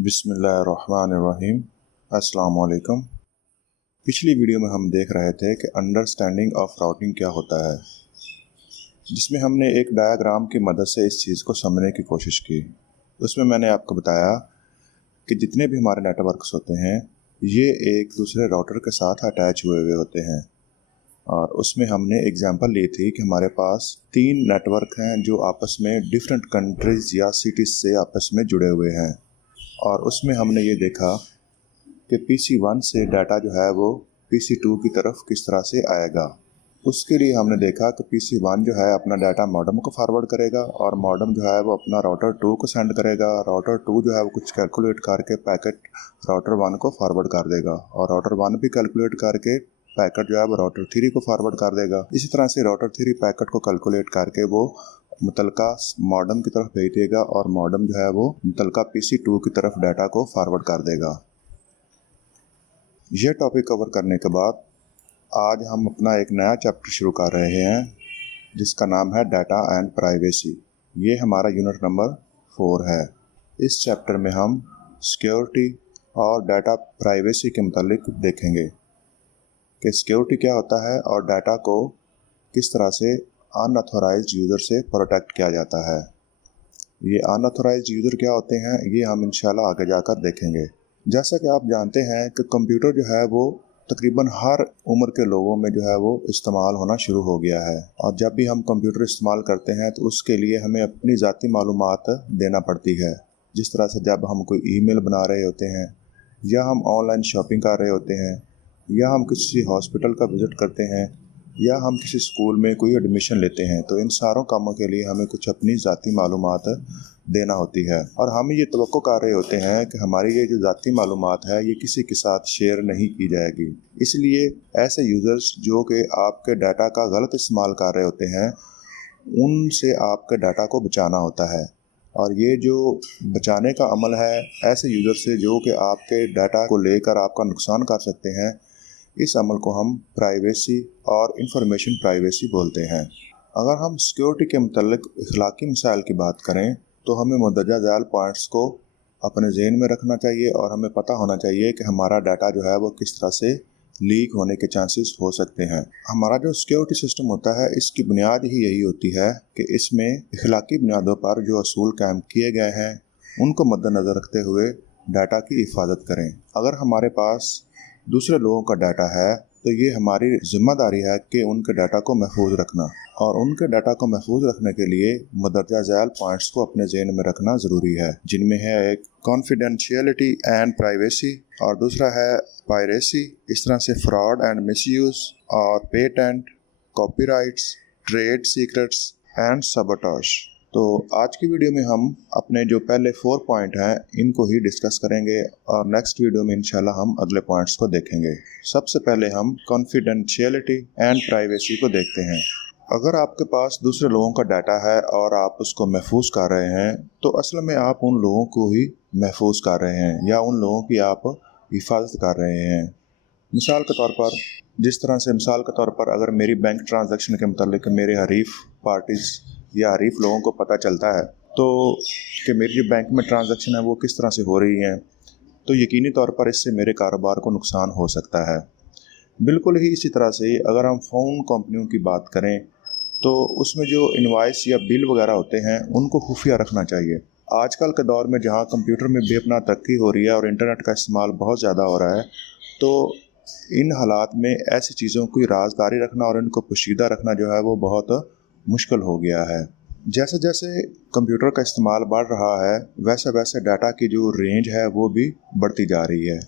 बिस्मिल्लाहिर्रहमानिर्रहीम। अस्सलाम वालेकुम। पिछली वीडियो में हम देख रहे थे कि अंडरस्टैंडिंग ऑफ राउटिंग क्या होता है, जिसमें हमने एक डायग्राम की मदद से इस चीज़ को समझने की कोशिश की। उसमें मैंने आपको बताया कि जितने भी हमारे नेटवर्क्स होते हैं ये एक दूसरे राउटर के साथ अटैच हुए हुए होते हैं, और उसमें हमने एग्जांपल ली थी कि हमारे पास 3 नेटवर्क हैं जो आपस में डिफरेंट कंट्रीज़ या सिटीज़ से आपस में जुड़े हुए हैं। और उसमें हमने ये देखा कि PC1 से डाटा जो है वो PC2 की तरफ किस तरह से आएगा। उसके लिए हमने देखा कि PC1 जो है अपना डाटा मॉडेम को फॉरवर्ड करेगा और मॉडेम जो है वो अपना राउटर 2 को सेंड करेगा। राउटर 2 जो है वो कुछ कैलकुलेट करके पैकेट राउटर 1 को फॉरवर्ड कर देगा, और राउटर 1 भी कैलकुलेट करके पैकेट जो है वो राउटर 3 को फॉरवर्ड कर देगा। इसी तरह से राउटर 3 पैकेट को कैलकुलेट करके वो मुतलका मॉडेम की तरफ भेज देगा, और मॉडेम जो है वो मुतलका PC2 की तरफ डाटा को फॉरवर्ड कर देगा। यह टॉपिक कवर करने के बाद आज हम अपना एक नया चैप्टर शुरू कर रहे हैं जिसका नाम है डाटा एंड प्राइवेसी। ये हमारा यूनिट नंबर 4 है। इस चैप्टर में हम सिक्योरिटी और डाटा प्राइवेसी के मुतालिक देखेंगे कि सिक्योरिटी क्या होता है और डाटा को किस तरह से अनऑथोराइज्ड यूज़र से प्रोटेक्ट किया जाता है। ये अनऑथोराइज्ड यूज़र क्या होते हैं ये हम इंशाल्लाह आगे जाकर देखेंगे। जैसा कि आप जानते हैं कि कंप्यूटर जो है वो तकरीबन हर उम्र के लोगों में जो है वो इस्तेमाल होना शुरू हो गया है, और जब भी हम कंप्यूटर इस्तेमाल करते हैं तो उसके लिए हमें अपनी ज़ाती मालूमात देना पड़ती है। जिस तरह से जब हम कोई ईमेल बना रहे होते हैं, या हम ऑनलाइन शॉपिंग कर रहे होते हैं, या हम किसी हॉस्पिटल का विज़िट करते हैं, या हम किसी स्कूल में कोई एडमिशन लेते हैं, तो इन सारों कामों के लिए हमें कुछ अपनी ज़ाती मालूमात देना होती है। और हम ये तवक्को कर रहे होते हैं कि हमारी ये जो ज़ाती मालूमात है ये किसी के साथ शेयर नहीं की जाएगी। इसलिए ऐसे यूज़र्स जो कि आपके डाटा का गलत इस्तेमाल कर रहे होते हैं उनसे आपके डाटा को बचाना होता है। और ये जो बचाने का अमल है ऐसे यूज़र से जो कि आपके डाटा को लेकर आपका नुकसान कर सकते हैं, इस अमल को हम प्राइवेसी और इंफॉर्मेशन प्राइवेसी बोलते हैं। अगर हम सिक्योरिटी के मुतल्लिक इखलाकी मसाइल की बात करें तो हमें मुंदरजा ज़ैल पॉइंट्स को अपने ज़हन में रखना चाहिए, और हमें पता होना चाहिए कि हमारा डाटा जो है वो किस तरह से लीक होने के चांसेस हो सकते हैं। हमारा जो सिक्योरिटी सिस्टम होता है इसकी बुनियाद ही यही होती है कि इसमें इखलाकी बुनियादों पर जो असूल कायम किए गए हैं उनको मद्देनज़र रखते हुए डाटा की हिफाजत करें। अगर हमारे पास दूसरे लोगों का डाटा है तो ये हमारी जिम्मेदारी है कि उनके डाटा को महफूज रखना, और उनके डाटा को महफूज रखने के लिए मदरजा ज़ैल पॉइंट्स को अपने ज़हन में रखना ज़रूरी है, जिनमें है एक कॉन्फिडेंशियलिटी एंड प्राइवेसी, और दूसरा है पायरेसी, इस तरह से फ्रॉड एंड मिसयूज़, और patent, copyrights, trade secrets and sabotage. तो आज की वीडियो में हम अपने जो पहले 4 पॉइंट हैं इनको ही डिस्कस करेंगे, और नेक्स्ट वीडियो में इंशाल्लाह हम अगले पॉइंट्स को देखेंगे। सबसे पहले हम कॉन्फिडेंशियलिटी एंड प्राइवेसी को देखते हैं। अगर आपके पास दूसरे लोगों का डाटा है और आप उसको महफूज कर रहे हैं तो असल में आप उन लोगों को ही महफूज कर रहे हैं या उन लोगों की आप हिफाजत कर रहे हैं। मिसाल के तौर पर मिसाल के तौर पर अगर मेरी बैंक ट्रांजैक्शन के मुतालिक मेरे हरीफ पार्टीज़ या हरीफ लोगों को पता चलता है तो कि मेरी जो बैंक में ट्रांजैक्शन है वो किस तरह से हो रही हैं, तो यकीनी तौर पर इससे मेरे कारोबार को नुकसान हो सकता है। बिल्कुल ही इसी तरह से अगर हम फ़ोन कंपनियों की बात करें तो उसमें जो इनवॉइस या बिल वगैरह होते हैं उनको खुफिया रखना चाहिए। आजकल के दौर में जहाँ कंप्यूटर में बेपनाह तरक्की हो रही है और इंटरनेट का इस्तेमाल बहुत ज़्यादा हो रहा है, तो इन हालात में ऐसी चीज़ों की राजदारी रखना और इनको पोशीदा रखना जो है वो बहुत मुश्किल हो गया है। जैसे जैसे कंप्यूटर का इस्तेमाल बढ़ रहा है वैसे वैसे डाटा की जो रेंज है वो भी बढ़ती जा रही है,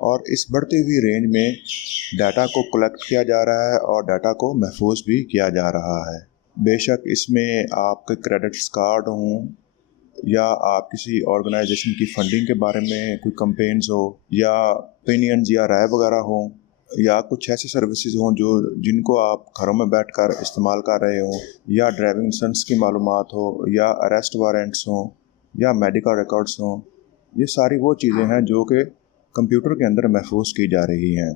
और इस बढ़ती हुई रेंज में डाटा को कलेक्ट किया जा रहा है और डाटा को महफूज भी किया जा रहा है। बेशक इसमें आपके क्रेडिट्स कार्ड हों, या आप किसी ऑर्गेनाइजेशन की फंडिंग के बारे में कोई कंपेन्स हो, या ओपिनियंस या राय वगैरह हो, या कुछ ऐसी सर्विसेज हों जिनको आप घरों में बैठकर इस्तेमाल कर रहे हो, या ड्राइविंग लाइसेंस की मालूमात हो, या अरेस्ट वारंट्स हों, या मेडिकल रिकॉर्ड्स हों, ये सारी वो चीज़ें हैं जो कि कंप्यूटर के अंदर महफूज की जा रही हैं।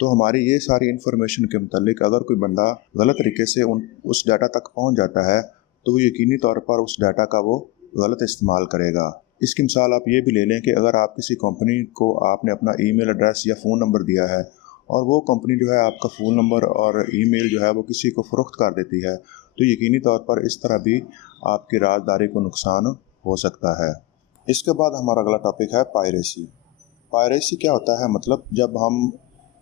तो हमारी ये सारी इन्फॉर्मेशन के मुतालिक अगर कोई बंदा गलत तरीके से उस डाटा तक पहुंच जाता है तो वो यकीनी तौर पर उस डाटा का वो गलत इस्तेमाल करेगा। इसकी मिसाल आप ये भी ले लें कि अगर आप किसी कंपनी को आपने अपना ईमेल एड्रेस या फ़ोन नंबर दिया है और वो कंपनी जो है आपका फ़ोन नंबर और ईमेल जो है वो किसी को फ़रोख्त कर देती है, तो यकीनी तौर पर इस तरह भी आपकी राजदारी को नुकसान हो सकता है। इसके बाद हमारा अगला टॉपिक है पायरेसी। पायरेसी क्या होता है, मतलब जब हम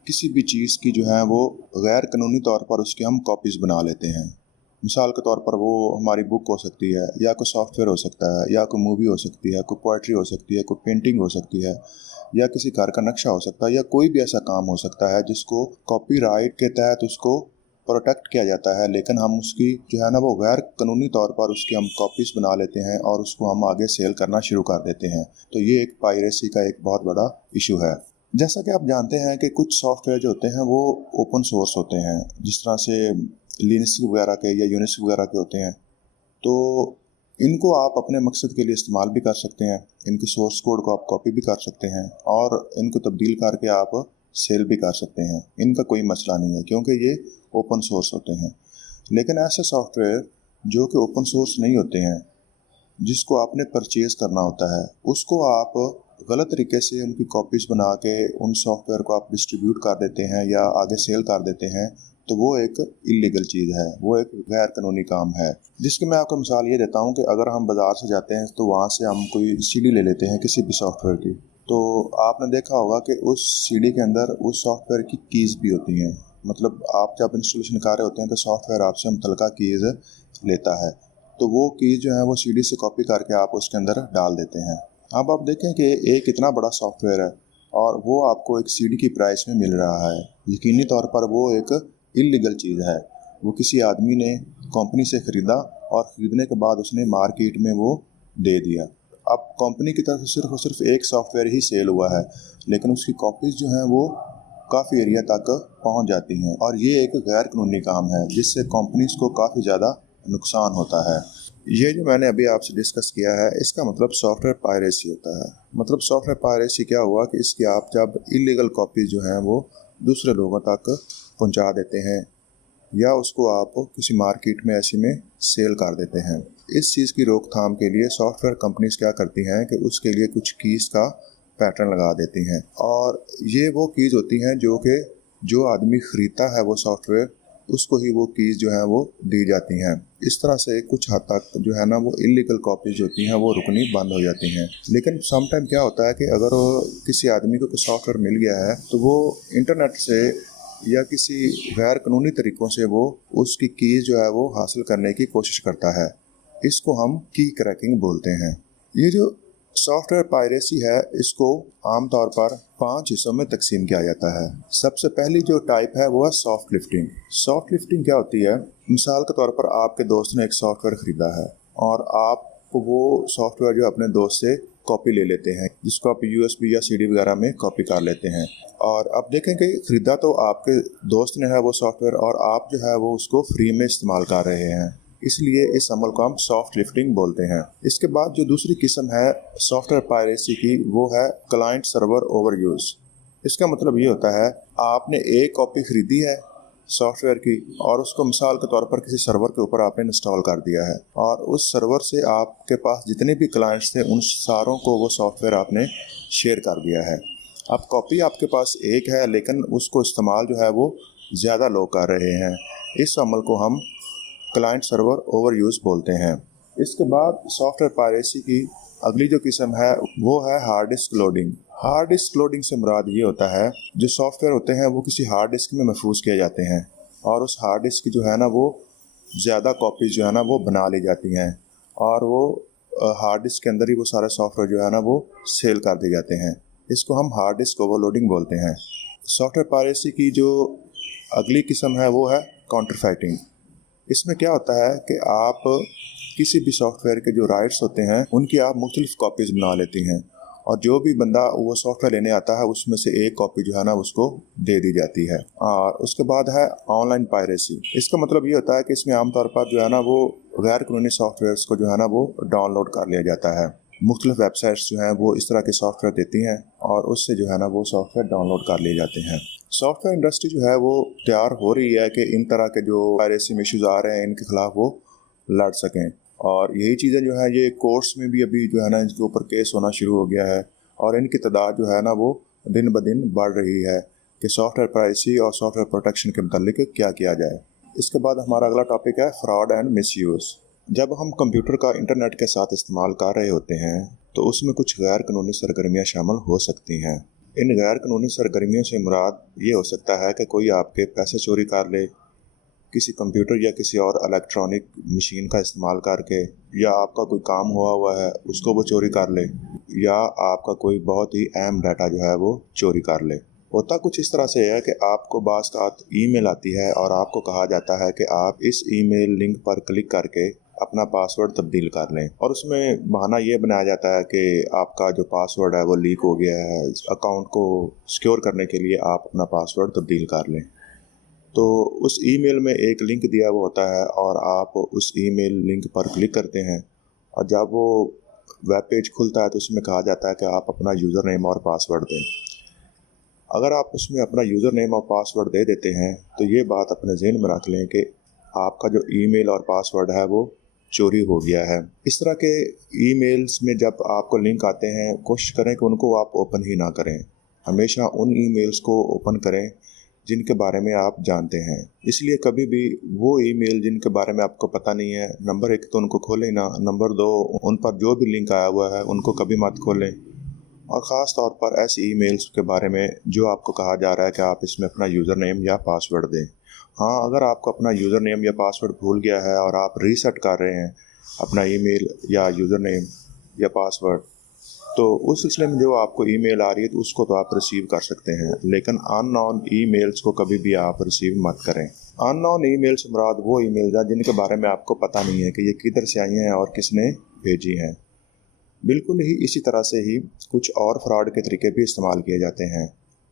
किसी भी चीज़ की जो है वो गैर कानूनी तौर पर उसकी हम कॉपीज़ बना लेते हैं। मिसाल के तौर पर वो हमारी बुक हो सकती है, या कोई सॉफ्टवेयर हो सकता है, या कोई मूवी हो सकती है, कोई पोइट्री हो सकती है, कोई पेंटिंग हो सकती है, या किसी घर का नक्शा हो सकता है, या कोई भी ऐसा काम हो सकता है जिसको कॉपीराइट के तहत उसको प्रोटेक्ट किया जाता है, लेकिन हम उसकी जो है ना वो गैर कानूनी तौर पर उसकी हम कॉपीज़ बना लेते हैं और उसको हम आगे सेल करना शुरू कर देते हैं। तो ये एक पायरेसी का एक बहुत बड़ा इशू है। जैसा कि आप जानते हैं कि कुछ सॉफ्टवेयर जो होते हैं वो ओपन सोर्स होते हैं, जिस तरह से लिनक्स वगैरह के या यूनिक्स वगैरह के होते हैं। तो इनको आप अपने मकसद के लिए इस्तेमाल भी कर सकते हैं, इनके सोर्स कोड को आप कॉपी भी कर सकते हैं और इनको तब्दील करके आप सेल भी कर सकते हैं। इनका कोई मसला नहीं है क्योंकि ये ओपन सोर्स होते हैं। लेकिन ऐसे सॉफ्टवेयर जो कि ओपन सोर्स नहीं होते हैं, जिसको आपने परचेज़ करना होता है, उसको आप गलत तरीके से उनकी कॉपीज़ बना के उन सॉफ्टवेयर को आप डिस्ट्रीब्यूट कर देते हैं या आगे सेल कर देते हैं, तो वो एक इल्लीगल चीज़ है, वो एक गैर कानूनी काम है। जिसकी मैं आपको मिसाल ये देता हूँ कि अगर हम बाज़ार से जाते हैं तो वहाँ से हम कोई सीडी ले लेते हैं किसी भी सॉफ्टवेयर की, तो आपने देखा होगा कि उस सीडी के अंदर उस सॉफ्टवेयर की कीज़ भी होती हैं। मतलब आप जब इंस्टॉलेशन कर रहे होते हैं तो सॉफ्टवेयर आपसे मुतलका कीज़ लेता है, तो वो कीज़ जो है वो सीडी से कॉपी करके आप उसके अंदर डाल देते हैं। अब आप देखें कि एक इतना बड़ा सॉफ्टवेयर है और वो आपको एक सीडी की प्राइस में मिल रहा है, यकीनी तौर पर वो एक इल्लीगल चीज़ है। वो किसी आदमी ने कंपनी से ख़रीदा और ख़रीदने के बाद उसने मार्केट में वो दे दिया। अब कंपनी की तरफ से सिर्फ और सिर्फ एक सॉफ्टवेयर ही सेल हुआ है, लेकिन उसकी कॉपीज़ जो हैं वो काफ़ी एरिया तक पहुंच जाती हैं और ये एक गैर कानूनी काम है जिससे कंपनीज़ को काफ़ी ज़्यादा नुकसान होता है। ये जो मैंने अभी आपसे डिस्कस किया है, इसका मतलब सॉफ्टवेयर पायरेसी होता है। मतलब सॉफ्टवेयर पायरेसी क्या हुआ कि इसकी आप जब इलीगल कॉपीज़ जो हैं वो दूसरे लोगों तक पहुंचा देते हैं या उसको आप किसी मार्केट में ऐसी में सेल कर देते हैं। इस चीज़ की रोकथाम के लिए सॉफ्टवेयर कंपनीज क्या करती हैं कि उसके लिए कुछ कीज़ का पैटर्न लगा देती हैं और ये वो कीज़ होती हैं जो कि जो आदमी ख़रीदता है वो सॉफ्टवेयर, उसको ही वो कीज़ जो है वो दी जाती हैं। इस तरह से कुछ हद तक जो है ना वो इलीगल कॉपीज होती हैं वो रुकनी बंद हो जाती हैं। लेकिन सम टाइम क्या होता है कि अगर किसी आदमी को कोई सॉफ्टवेयर मिल गया है तो वो इंटरनेट से या किसी गैर कानूनी तरीक़ों से वो उसकी कीज़ जो है वो हासिल करने की कोशिश करता है। इसको हम की क्रैकिंग बोलते हैं। ये जो सॉफ्टवेयर पायरेसी है इसको आमतौर पर 5 हिस्सों में तकसीम किया जाता है। सबसे पहली जो टाइप है वो है सॉफ्ट लिफ्टिंग। सॉफ्ट लिफ्टिंग क्या होती है, मिसाल के तौर पर आपके दोस्त ने एक सॉफ्टवेयर ख़रीदा है और आप वो सॉफ्टवेयर जो अपने दोस्त से कॉपी ले लेते हैं, जिसको आप USB या CD वगैरह में कॉपी कर लेते हैं। और अब देखें कि ख़रीदा तो आपके दोस्त ने है वो सॉफ्टवेयर और आप जो है वो उसको फ्री में इस्तेमाल कर रहे हैं, इसलिए इस अमल को हम सॉफ्ट लिफ्टिंग बोलते हैं। इसके बाद जो दूसरी किस्म है सॉफ्टवेयर पायरेसी की वो है क्लाइंट सर्वर ओवर यूज़। इसका मतलब ये होता है आपने एक कॉपी ख़रीदी है सॉफ्टवेयर की और उसको मिसाल के तौर पर किसी सर्वर के ऊपर आपने इंस्टॉल कर दिया है और उस सर्वर से आपके पास जितने भी क्लाइंट्स थे उन सारों को वो सॉफ्टवेयर आपने शेयर कर दिया है। अब कॉपी आपके पास एक है लेकिन उसको इस्तेमाल जो है वो ज़्यादा लोग कर रहे हैं। इस अमल को हम क्लाइंट सर्वर ओवर यूज़ बोलते हैं। इसके बाद सॉफ्टवेयर पायरेसी की अगली जो किस्म है वो है hard disk loading. Hard disk loading से मुराद ये होता है जो सॉफ्टवेयर होते हैं वो किसी हार्ड डिस्क में महफूज किए जाते हैं और उस हार्ड डिस्क की जो है ना वो ज़्यादा कॉपीज जो है ना वो बना ली जाती हैं और वो हार्ड डिस्क के अंदर ही वो सारे सॉफ्टवेयर जो है ना वो सेल कर दिए जाते हैं। इसको हम हार्ड डिस्क ओवरलोडिंग बोलते हैं। सॉफ्टवेयर पायरेसी की जो अगली किस्म है वो है काउंटरफेटिंग। इसमें क्या होता है कि आप किसी भी सॉफ्टवेयर के जो राइट्स होते हैं उनकी आप मुख्तलिफ कॉपीज़ बना लेती हैं और जो भी बंदा वो सॉफ्टवेयर लेने आता है उसमें से एक कॉपी जो है ना उसको दे दी जाती है। और उसके बाद है ऑनलाइन पायरेसी। इसका मतलब ये होता है कि इसमें आमतौर पर जो है ना वो गैर कानूनी सॉफ्टवेयर्स को जो है ना वो डाउनलोड कर लिया जाता है। मुख्तलिफ वेबसाइट्स जो हैं वो इस तरह के सॉफ्टवेयर देती हैं और उससे जो है ना वो सॉफ्टवेयर डाउनलोड कर लिए जाते हैं। सॉफ्टवेयर इंडस्ट्री जो है वो तैयार हो रही है कि इन तरह के जो पायरेसी में इश्यूज आ रहे हैं इनके खिलाफ वो लड़ सकें और यही चीज़ें जो है ये कोर्ट्स में भी अभी जो है ना इनके ऊपर केस होना शुरू हो गया है और इनकी तादाद जो है ना वो दिन ब दिन बढ़ रही है कि सॉफ्टवेयर प्राइवेसी और सॉफ्टवेयर प्रोटेक्शन के मुतालिक क्या किया जाए। इसके बाद हमारा अगला टॉपिक है फ्रॉड एंड मिसयूज़। जब हम कंप्यूटर का इंटरनेट के साथ इस्तेमाल कर रहे होते हैं तो उसमें कुछ गैर कानूनी सरगर्मियाँ शामिल हो सकती हैं। इन गैर कानूनी सरगर्मियों से मुराद ये हो सकता है कि कोई आपके पैसे चोरी कर ले किसी कंप्यूटर या किसी और इलेक्ट्रॉनिक मशीन का इस्तेमाल करके, या आपका कोई काम हुआ है उसको वो चोरी कर ले, या आपका कोई बहुत ही अहम डाटा जो है वो चोरी कर ले। होता कुछ इस तरह से है कि आपको बाज़ ईमेल आती है और आपको कहा जाता है कि आप इस ईमेल लिंक पर क्लिक करके अपना पासवर्ड तब्दील कर लें, और उसमें बहाना ये बनाया जाता है कि आपका जो पासवर्ड है वो लीक हो गया है, अकाउंट को सिक्योर करने के लिए आप अपना पासवर्ड तब्दील कर लें। तो उस ईमेल में एक लिंक दिया हुआ होता है और आप उस ईमेल लिंक पर क्लिक करते हैं और जब वो वेब पेज खुलता है तो उसमें कहा जाता है कि आप अपना यूज़र नेम और पासवर्ड दें। अगर आप उसमें अपना यूज़र नेम और पासवर्ड दे देते हैं तो ये बात अपने ज़हन में रख लें कि आपका जो ईमेल और पासवर्ड है वो चोरी हो गया है। इस तरह के ईमेल्स में जब आपको लिंक आते हैं कोशिश करें कि उनको आप ओपन ही ना करें। हमेशा उन ईमेल्स को ओपन करें जिनके बारे में आप जानते हैं। इसलिए कभी भी वो ईमेल जिनके बारे में आपको पता नहीं है, नंबर 1 तो उनको खोलें ना, नंबर 2 उन पर जो भी लिंक आया हुआ है उनको कभी मत खोलें, और ख़ास तौर पर ऐसे ईमेल्स के बारे में जो आपको कहा जा रहा है कि आप इसमें अपना यूज़र नेम या पासवर्ड दें। हाँ, अगर आपको अपना यूज़र नेम या पासवर्ड भूल गया है और आप रीसेट कर रहे हैं अपना ईमेल या यूज़र नेम या पासवर्ड, तो उस सिलसिले में जो आपको ईमेल आ रही है तो उसको तो आप रिसीव कर सकते हैं, लेकिन अननोन ईमेल्स को कभी भी आप रिसीव मत करें। अननोन ईमेल से मुराद वो ईमेल्स हैं जिनके बारे में आपको पता नहीं है कि ये किधर से आई हैं और किसने भेजी हैं। बिल्कुल ही इसी तरह से ही कुछ और फ्रॉड के तरीके भी इस्तेमाल किए जाते हैं।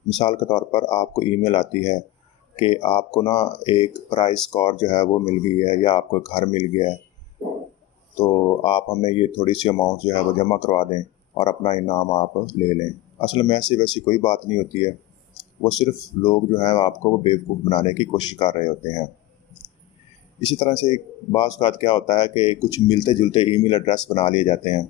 मिसाल के तौर पर आपको ईमेल आती है कि आपको ना एक प्राइस कार्ड जो है वो मिल गई है या आपको घर मिल गया है, तो आप हमें ये थोड़ी सी अमाउंट जो है वो जमा करवा दें और अपना इनाम आप ले लें। असल में ऐसी वैसी कोई बात नहीं होती है, वो सिर्फ लोग जो हैं आपको वो बेवकूफ़ बनाने की कोशिश कर रहे होते हैं। इसी तरह से बाज़ औक़ात क्या होता है कि कुछ मिलते जुलते ईमेल एड्रेस बना लिए जाते हैं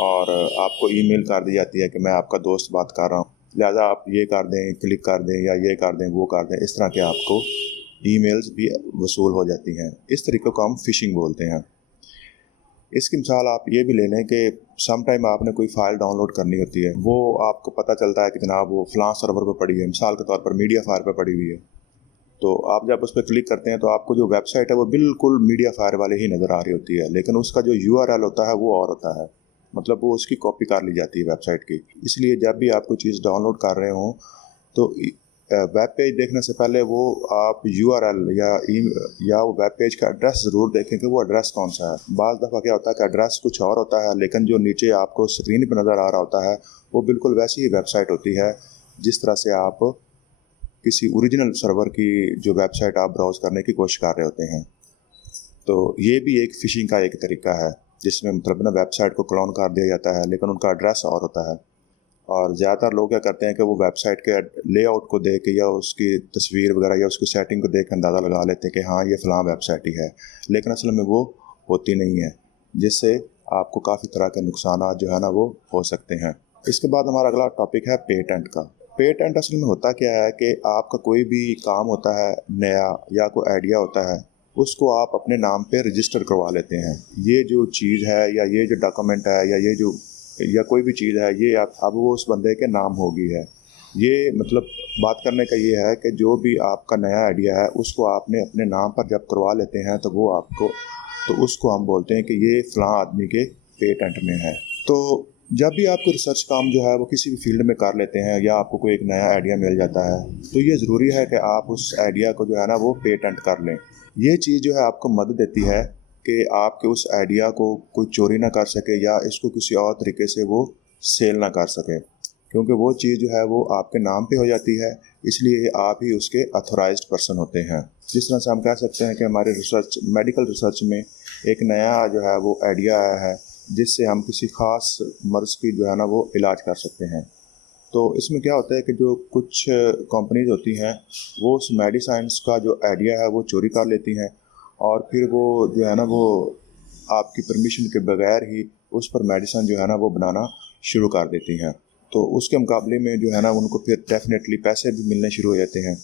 और आपको ईमेल कर दी जाती है कि मैं आपका दोस्त बात कर रहा हूँ, लिहाजा आप ये कर दें, क्लिक कर दें, या ये कर दें, वो कर दें। इस तरह के आपको ईमेल्स भी वसूल हो जाती हैं। इस तरीके को हम फ़िशिंग बोलते हैं। इसकी मिसाल आप ये भी ले लें कि सम टाइम आपने कोई फ़ाइल डाउनलोड करनी होती है, वो आपको पता चलता है कि जनाब वो फ़लाँ सर्वर पर पड़ी है, मिसाल के तौर पर मीडिया फायर पर पड़ी हुई है। तो आप जब उस पर क्लिक करते हैं तो आपको जो वेबसाइट है वो बिल्कुल मीडिया फायर वाले ही नज़र आ रही होती है, लेकिन उसका जो यूआरएल होता है वो और होता है, मतलब वो उसकी कॉपी कर ली जाती है वेबसाइट की। इसलिए जब भी आप कोई चीज़ डाउनलोड कर रहे हों तो वेब पेज देखने से पहले वो आप यूआरएल या वो वेब पेज का एड्रेस ज़रूर देखें कि वो एड्रेस कौन सा है। बाज़ दफ़ा क्या होता है कि एड्रेस कुछ और होता है, लेकिन जो नीचे आपको स्क्रीन पर नज़र आ रहा होता है वो बिल्कुल वैसी ही वेबसाइट होती है जिस तरह से आप किसी ओरिजिनल सर्वर की जो वेबसाइट आप ब्राउज़ करने की कोशिश कर रहे होते हैं। तो ये भी एक फ़िशिंग का एक तरीका है जिसमें मतलब ना वेबसाइट को क्लोन कर दिया जाता है, लेकिन उनका एड्रेस और होता है। और ज़्यादातर लोग क्या करते हैं कि वो वेबसाइट के लेआउट को देख के या उसकी तस्वीर वगैरह या उसकी सेटिंग को देख के अंदाज़ा लगा लेते हैं कि हाँ ये फ़लाँ वेबसाइट ही है, लेकिन असल में वो होती नहीं है, जिससे आपको काफ़ी तरह के नुकसानात जो है ना वो हो सकते हैं। इसके बाद हमारा अगला टॉपिक है पेटेंट का। पेटेंट असल में होता क्या है कि आपका कोई भी काम होता है नया या कोई आइडिया होता है, उसको आप अपने नाम पे रजिस्टर करवा लेते हैं। ये जो चीज़ है या ये जो डॉक्यूमेंट है या ये जो या कोई भी चीज़ है, ये आप अब वो उस बंदे के नाम होगी है। ये मतलब बात करने का ये है कि जो भी आपका नया आइडिया है उसको आपने अपने नाम पर जब करवा लेते हैं तो वो आपको तो उसको हम बोलते हैं कि ये फ़लाँ आदमी के पेटेंट में है। तो जब भी आपको रिसर्च काम जो है वो किसी भी फील्ड में कर लेते हैं या आपको कोई एक नया आइडिया मिल जाता है, तो ये ज़रूरी है कि आप उस आइडिया को जो है ना वो पेटेंट कर लें। ये चीज़ जो है आपको मदद देती है कि आपके उस आइडिया को कोई चोरी ना कर सके या इसको किसी और तरीके से वो सेल ना कर सके, क्योंकि वो चीज़ जो है वो आपके नाम पे हो जाती है, इसलिए आप ही उसके ऑथोराइज्ड पर्सन होते हैं। जिस तरह से हम कह सकते हैं कि हमारे रिसर्च मेडिकल रिसर्च में एक नया जो है वो आइडिया आया है जिससे हम किसी ख़ास मर्ज़ की जो है ना वो इलाज कर सकते हैं। तो इसमें क्या होता है कि जो कुछ कंपनीज होती हैं वो उस मेडिसिन्स का जो आइडिया है वो चोरी कर लेती हैं और फिर वो जो है ना वो आपकी परमिशन के बगैर ही उस पर मेडिसिन जो है ना वो बनाना शुरू कर देती हैं। तो उसके मुकाबले में जो है ना उनको फिर डेफिनेटली पैसे भी मिलने शुरू हो जाते हैं।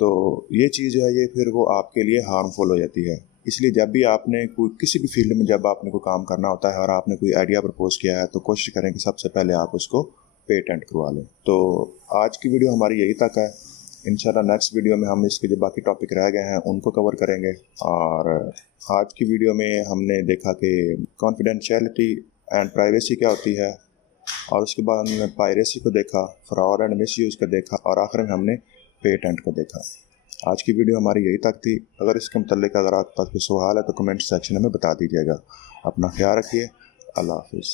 तो ये चीज़ जो है ये फिर वो आपके लिए हार्मफुल हो जाती है। इसलिए जब भी आपने कोई किसी भी फील्ड में जब आपने कोई काम करना होता है और आपने कोई आइडिया प्रपोज किया है तो कोशिश करें कि सबसे पहले आप उसको पेटेंट करवा लें। तो आज की वीडियो हमारी यही तक है। इंशाल्लाह नेक्स्ट वीडियो में हम इसके जो बाकी टॉपिक रह गए हैं उनको कवर करेंगे। और आज की वीडियो में हमने देखा कि कॉन्फिडेंशियलिटी एंड प्राइवेसी क्या होती है, और उसके बाद हमने पायरेसी को देखा, फ्रॉड एंड मिसयूज़ को देखा, और आखिर में हमने पेटेंट को देखा। आज की वीडियो हमारी यही तक थी। अगर इसके मुतल्लिक अगर आपके पास कोई सवाल है तो कमेंट सेक्शन में बता दीजिएगा। अपना ख्याल रखिए। अल्लाह हाफिज़।